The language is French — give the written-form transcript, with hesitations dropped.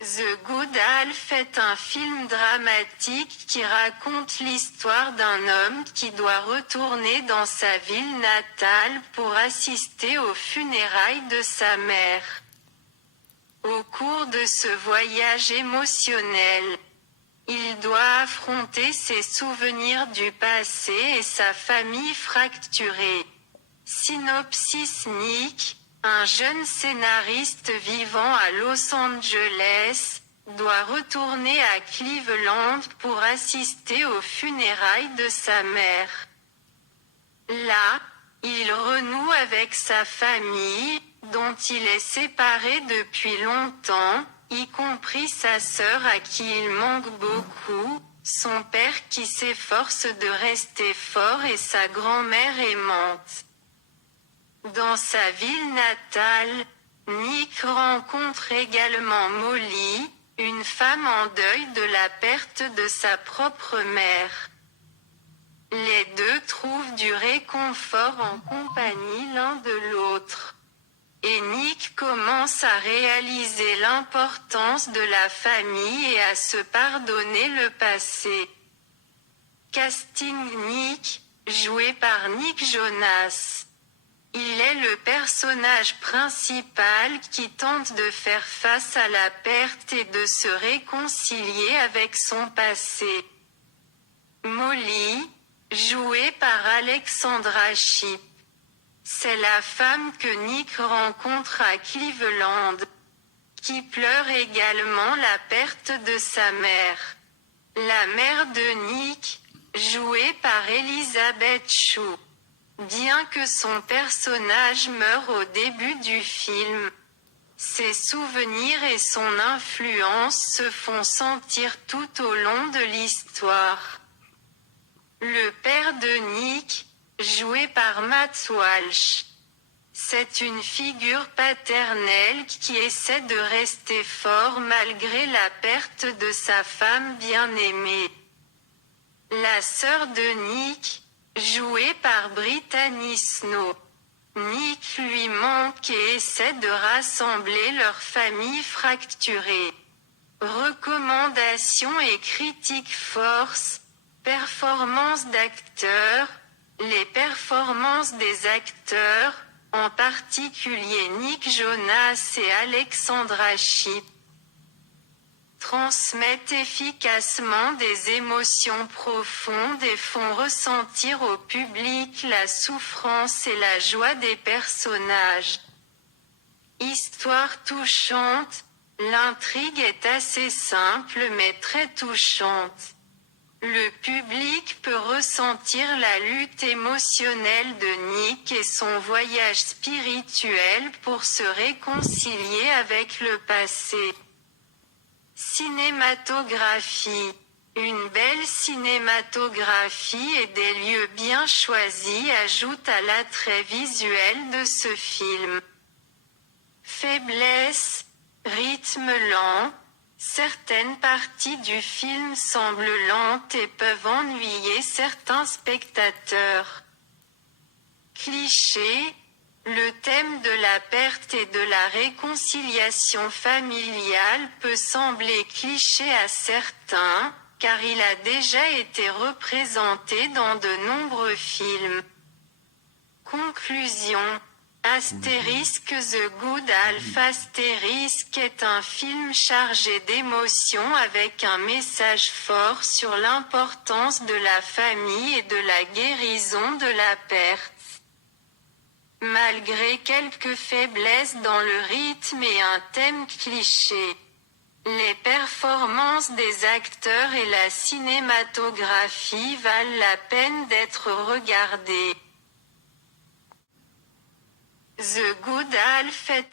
The Good Half est un film dramatique qui raconte l'histoire d'un homme qui doit retourner dans sa ville natale pour assister aux funérailles de sa mère. Au cours de ce voyage émotionnel, il doit affronter ses souvenirs du passé et sa famille fracturée. Synopsis. Nick, un jeune scénariste vivant à Los Angeles, doit retourner à Cleveland pour assister aux funérailles de sa mère. Là, il renoue avec sa famille, dont il est séparé depuis longtemps, y compris sa sœur à qui il manque beaucoup, son père qui s'efforce de rester fort et sa grand-mère aimante. Dans sa ville natale, Nick rencontre également Molly, une femme en deuil de la perte de sa propre mère. Les deux trouvent du réconfort en compagnie l'un de l'autre. Et Nick commence à réaliser l'importance de la famille et à se pardonner le passé. Casting. Nick, joué par Nick Jonas. Il est le personnage principal qui tente de faire face à la perte et de se réconcilier avec son passé. Molly, jouée par Alexandra Shipp. C'est la femme que Nick rencontre à Cleveland, qui pleure également la perte de sa mère. La mère de Nick, jouée par Elizabeth Shue. Bien que son personnage meure au début du film, ses souvenirs et son influence se font sentir tout au long de l'histoire. Le père de Nick, joué par Matt Walsh. C'est une figure paternelle qui essaie de rester fort malgré la perte de sa femme bien-aimée. La sœur de Nick, jouée par Brittany Snow. Nick lui manque et essaie de rassembler leur famille fracturée. Recommandations et critiques. Force. Performances d'acteurs. Les performances des acteurs, en particulier Nick Jonas et Alexandra Shipp, transmettent efficacement des émotions profondes et font ressentir au public la souffrance et la joie des personnages. Histoire touchante, l'intrigue est assez simple mais très touchante. Le public peut ressentir la lutte émotionnelle de Nick et son voyage spirituel pour se réconcilier avec le passé. Cinématographie. Une belle cinématographie et des lieux bien choisis ajoutent à l'attrait visuel de ce film. Faiblesse. Rythme lent. Certaines parties du film semblent lentes et peuvent ennuyer certains spectateurs. Cliché. Le thème de la perte et de la réconciliation familiale peut sembler cliché à certains, car il a déjà été représenté dans de nombreux films. Conclusion. Astérisque. The Good Half. Astérisque est un film chargé d'émotions avec un message fort sur l'importance de la famille et de la guérison de la perte. Malgré quelques faiblesses dans le rythme et un thème cliché, les performances des acteurs et la cinématographie valent la peine d'être regardées. The Good Half est